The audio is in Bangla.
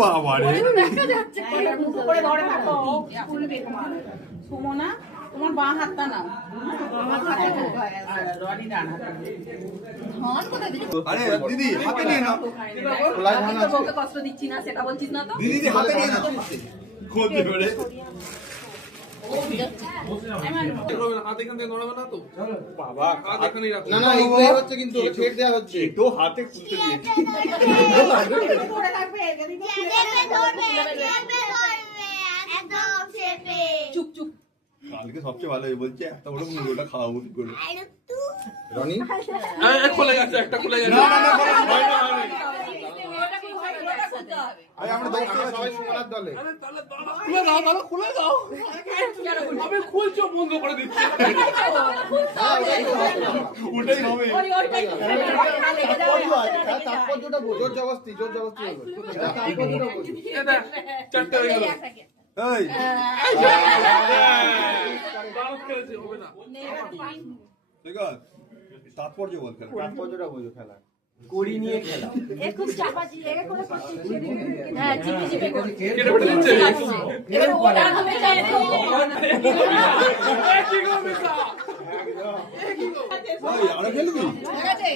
বাবা রে করে ধরে থাকো খুলবে সুমনা তোমার বাঁ হাতটা নাও রনি ডান আরে দিদি হাতে নিয়ে নাও তোকে কষ্ট দিচ্ছি না সেটা বলছিস না তো দিদি হাতে নিয়ে নাও খোঁজে বলে বাবা না না এইগুলো হচ্ছে কিন্তু ছেড়ে দেওয়া হচ্ছে তো হাতে খুলতে দিয়েছি ধরে থাকবে যদি চুপ চুপ কালকে সবচেয়ে ভালো বলছে এত বড় মুড়োটা খাওয়াবো কি করে রনি খুলে গেছে একটা খুলে গেছে না না না হয় না আরে আমরা সবাই সুমনার দলে খুলে দাও তাহলে খুলে দাও আমি খুলছো বন্ধ করে দিচ্ছি ওটাই হবে তাৎপর্যটা বল জোর জবরদস্তি বল তাৎপর্যটা বল এটা চারটে হয়ে গেল এই দাঁড়াত খেলেছে হবে না ঠিক আছে তাৎপর্য বল খেলা তাৎপর্যটা বলো খেলা কড়ি নিয়ে খেলা হ্যাঁ চিপে চিপে করে কেটে ফেটে দিচ্ছে এবার ওটা হবে যায় তো কি গো মিসা এই আরে খেলবি ঠিক আছে